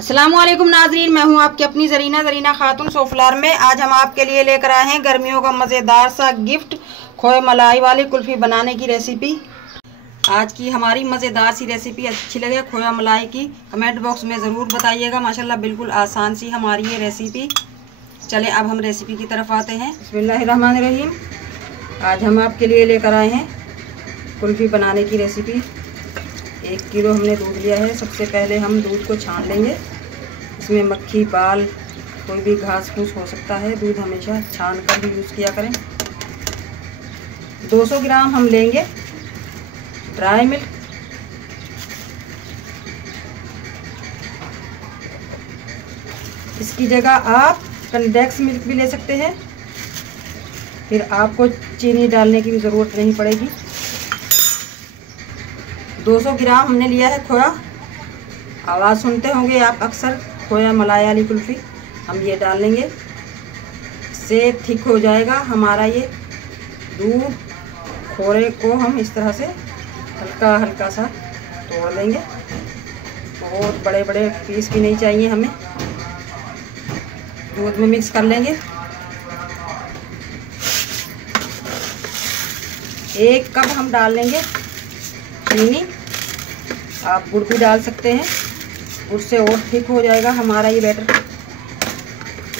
अस्सलामुअलैकुम नाजरीन, मैं हूं आपकी अपनी जरीना खातून सोफलार में। आज हम आपके लिए लेकर आए हैं गर्मियों का मज़ेदार सा गिफ्ट, खोए मलाई वाली कुल्फ़ी बनाने की रेसिपी। आज की हमारी मज़ेदार सी रेसिपी अच्छी लगे खोया मलाई की, कमेंट बॉक्स में ज़रूर बताइएगा। माशाल्लाह बिल्कुल आसान सी हमारी ये रेसिपी। चलें अब हम रेसिपी की तरफ आते हैं। बिस्मिल्लाहिर्रहमानिर्रहीम। आज हम आपके लिए लेकर आए हैं कुल्फ़ी बनाने की रेसिपी। 1 किलो हमने दूध लिया है। सबसे पहले हम दूध को छान लेंगे। इसमें मक्खी, बाल, कोई भी घास फूस हो सकता है। दूध हमेशा छान कर भी यूज़ किया करें। 200 ग्राम हम लेंगे ड्राई मिल्क। इसकी जगह आप कंडेंस मिल्क भी ले सकते हैं, फिर आपको चीनी डालने की भी ज़रूरत नहीं पड़ेगी। 200 ग्राम हमने लिया है खोया। आवाज़ सुनते होंगे आप अक्सर, खोया मलाई वाली कुल्फ़ी। हम ये डाल लेंगे, इससे थिक हो जाएगा हमारा ये दूध। खोए को हम इस तरह से हल्का हल्का सा तोड़ लेंगे। बहुत बड़े बड़े पीस भी नहीं चाहिए हमें। दूध में मिक्स कर लेंगे। 1 कप हम डाल लेंगे चीनी। आप गुड़ भी डाल सकते हैं, गुड़ से और ठीक हो जाएगा हमारा ये बैटर।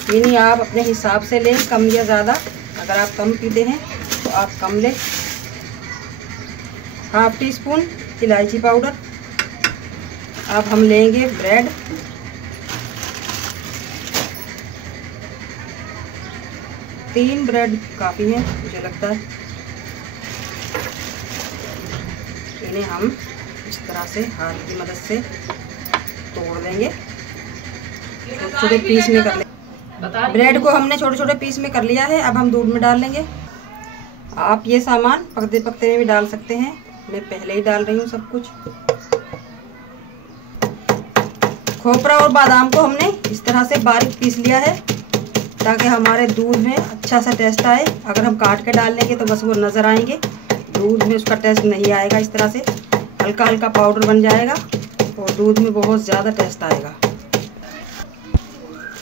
चीनी आप अपने हिसाब से लें, कम या ज़्यादा। अगर आप कम पीते हैं तो आप कम लें। 1/2 टीस्पून इलायची पाउडर। अब हम लेंगे ब्रेड। तीन ब्रेड काफ़ी है मुझे लगता है। इन्हें हम इस तरह से हाथ की मदद से तोड़ लेंगे, छोटे छोटे पीस में कर लेंगे। ब्रेड को हमने छोटे छोटे पीस में कर लिया है। अब हम दूध में डाल लेंगे। आप ये सामान पकते पकते में भी डाल सकते हैं, मैं पहले ही डाल रही हूँ सब कुछ। खोपरा और बादाम को हमने इस तरह से बारीक पीस लिया है ताकि हमारे दूध में अच्छा सा टेस्ट आए। अगर हम काट के डाल लेंगे तो बस वो नज़र आएंगे, दूध में उसका टेस्ट नहीं आएगा। इस तरह से हल्का हल्का पाउडर बन जाएगा और दूध में बहुत ज़्यादा टेस्ट आएगा।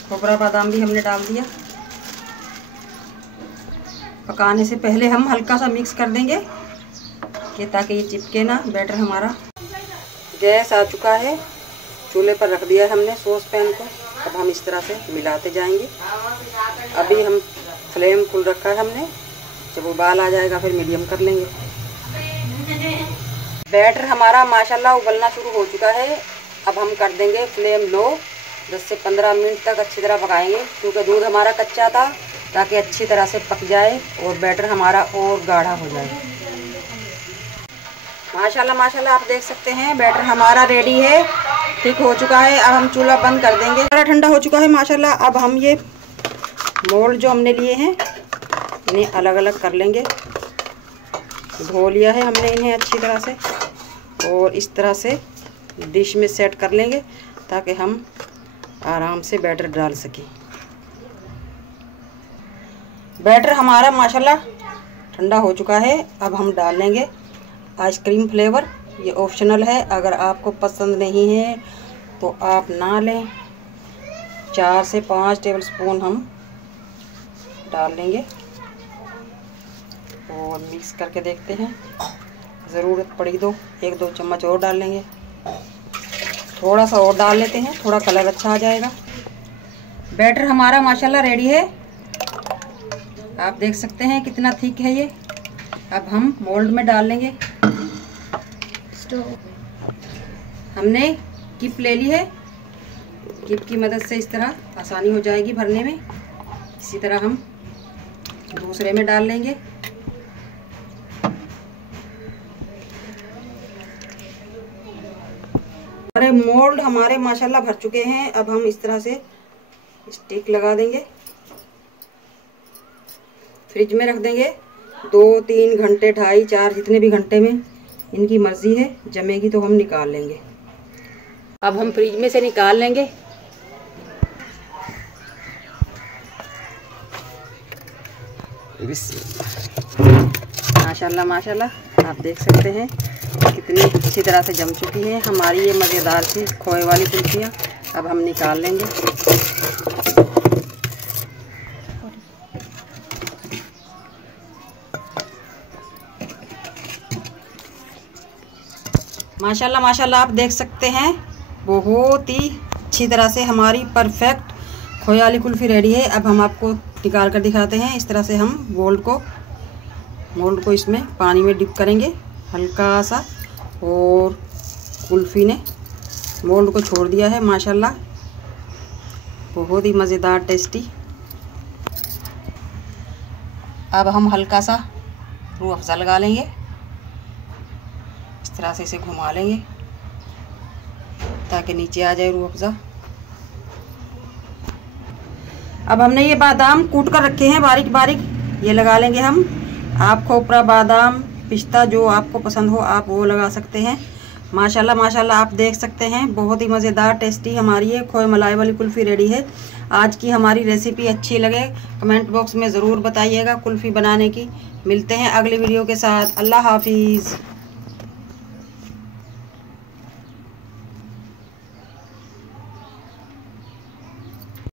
खोपरा बादाम भी हमने डाल दिया। पकाने से पहले हम हल्का सा मिक्स कर देंगे कि ताकि ये चिपके ना बैटर हमारा। गैस आ चुका है, चूल्हे पर रख दिया है हमने सॉस पैन को। अब हम इस तरह से मिलाते जाएंगे। अभी हम फ्लेम फुल रखा है हमने, जब उबाल आ जाएगा फिर मीडियम कर लेंगे। बैटर हमारा माशाल्लाह उबलना शुरू हो चुका है। अब हम कर देंगे फ्लेम लो। 10 से 15 मिनट तक अच्छी तरह पकाएंगे, क्योंकि दूध हमारा कच्चा था, ताकि अच्छी तरह से पक जाए और बैटर हमारा और गाढ़ा हो जाए। माशाल्लाह माशाल्लाह आप देख सकते हैं बैटर हमारा रेडी है, ठीक हो चुका है। अब हम चूल्हा बंद कर देंगे। सारा ठंडा हो चुका है माशाल्लाह। अब हम ये मोल्ड जो हमने लिए हैं इन्हें अलग अलग कर लेंगे। धो लिया है हमने इन्हें अच्छी तरह से और इस तरह से डिश में सेट कर लेंगे ताकि हम आराम से बैटर डाल सकें। बैटर हमारा माशाल्लाह ठंडा हो चुका है। अब हम डाल लेंगे आइसक्रीम फ्लेवर। ये ऑप्शनल है, अगर आपको पसंद नहीं है तो आप ना लें। 4 से 5 टेबलस्पून हम डाल लेंगे और मिक्स करके देखते हैं। ज़रूरत पड़ी तो 1-2 चम्मच और डाल लेंगे। थोड़ा सा और डाल लेते हैं, थोड़ा कलर अच्छा आ जाएगा। बैटर हमारा माशाल्लाह रेडी है। आप देख सकते हैं कितना थिक है ये। अब हम मोल्ड में डाल लेंगे। हमने किप ले ली है, किप की मदद से इस तरह आसानी हो जाएगी भरने में। इसी तरह हम दूसरे में डाल लेंगे। हमारे मोल्ड हमारे माशाल्लाह भर चुके हैं। अब हम इस तरह से स्टिक लगा देंगे, फ्रिज में रख देंगे 2-3 घंटे, 2.5-4 जितने भी घंटे में इनकी मर्जी है। जमेगी तो हम निकाल लेंगे। अब हम फ्रिज में से निकाल लेंगे। माशाल्लाह माशाल्लाह आप देख सकते हैं कितनी अच्छी तरह से जम चुकी हैं हमारी ये मज़ेदार सी खोए वाली कुल्फियाँ। अब हम निकाल लेंगे। माशाल्लाह माशाल्लाह, आप देख सकते हैं बहुत ही अच्छी तरह से हमारी परफेक्ट खोए वाली कुल्फ़ी रेडी है। अब हम आपको निकाल कर दिखाते हैं। इस तरह से हम मोल्ड को इसमें पानी में डिप करेंगे हल्का सा, और कुल्फ़ी ने मोल्ड को छोड़ दिया है। माशाल्लाह बहुत ही मज़ेदार टेस्टी। अब हम हल्का सा रूह अफ़ज़ा लगा लेंगे, इस तरह से इसे घुमा लेंगे ताकि नीचे आ जाए रूह अफ़ज़ा। अब हमने ये बादाम कूट कर रखे हैं बारीक बारीक, ये लगा लेंगे हम। आप खोपरा, बादाम, पिस्ता जो आपको पसंद हो आप वो लगा सकते हैं। माशाल्लाह माशाल्लाह, आप देख सकते हैं बहुत ही मज़ेदार टेस्टी हमारी ये खोए मलाई वाली कुल्फ़ी रेडी है। आज की हमारी रेसिपी अच्छी लगे कमेंट बॉक्स में ज़रूर बताइएगा कुल्फ़ी बनाने की। मिलते हैं अगली वीडियो के साथ। अल्लाह हाफिज़।